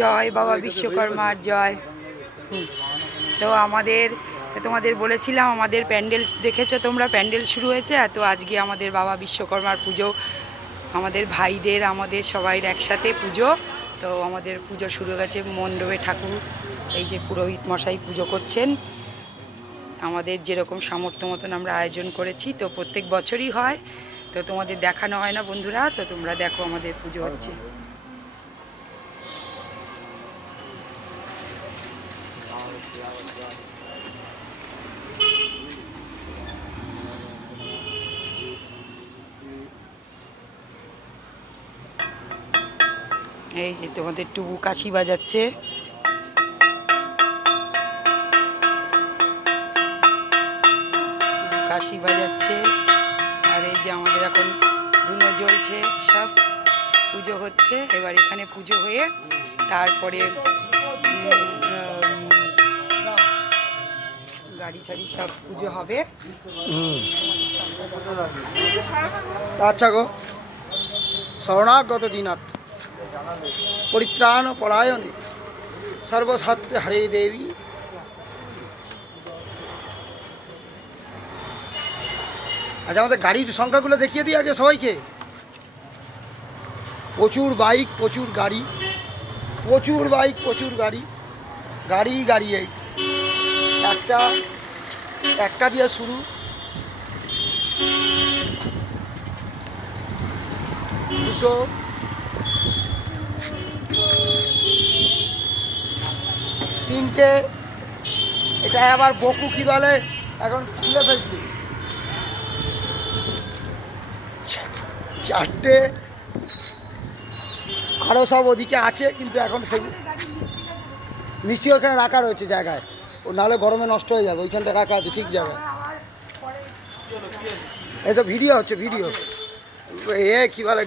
জয় বাবা বিশ্বকর্মার জয়। তো তোমাদের বলেছিলাম আমাদের প্যান্ডেল দেখেছো তোমরা, প্যান্ডেল শুরু হয়েছে। তো আজকে আমাদের বাবা বিশ্বকর্মার পুজো, আমাদের ভাইদের আমাদের সবাই একসাথে পুজো। তো আমাদের পুজো শুরু গেছে মণ্ডপে, ঠাকুর এই যে পুরোহিত মশাই পুজো করছেন। আমাদের যেরকম সামর্থ্য মতন আমরা আয়োজন করেছি, তো প্রত্যেক বছরই হয়, তো তোমাদের দেখানো হয় না বন্ধুরা। তো তোমরা দেখো আমাদের পুজো হচ্ছে। এই যে তোমাদের টুকু কাশি বাজাচ্ছে, কাশি বাজাচ্ছে। আর এই যে আমাদের এখন ধুনো জ্বলছে, সব পুজো হচ্ছে। এবার এখানে পুজো হয়ে তারপরে গাড়ি টাড়ি সব পুজো হবে। আচ্ছা গো, শরণাগত দীনাথ পরিত্রাণ পরায়ণে সর্বসাত্ত্বে হরে দেবী। আচ্ছা, আমাদের গাড়ির সংখ্যাগুলো দেখিয়ে দিই আগে সবাইকে। প্রচুর বাইক, প্রচুর গাড়ি, প্রচুর বাইক, প্রচুর গাড়ি, গাড়ি গাড়ি। এই একটা দিয়ে শুরু, দুটো, তিনটে, এটা আবার বকু কি বলে এখন খুলে ফেলছি, চারটে, আরও সব ওদিকে আছে কিন্তু এখন সেগুলো মিষ্টি ওখানে রাখা রয়েছে জায়গায়, ও নাহলে গরমে নষ্ট হয়ে যাবে। ওইখানটা রাখা আছে ঠিক জায়গায়। এসব ভিডিও হচ্ছে, ভিডিও এ কী বলে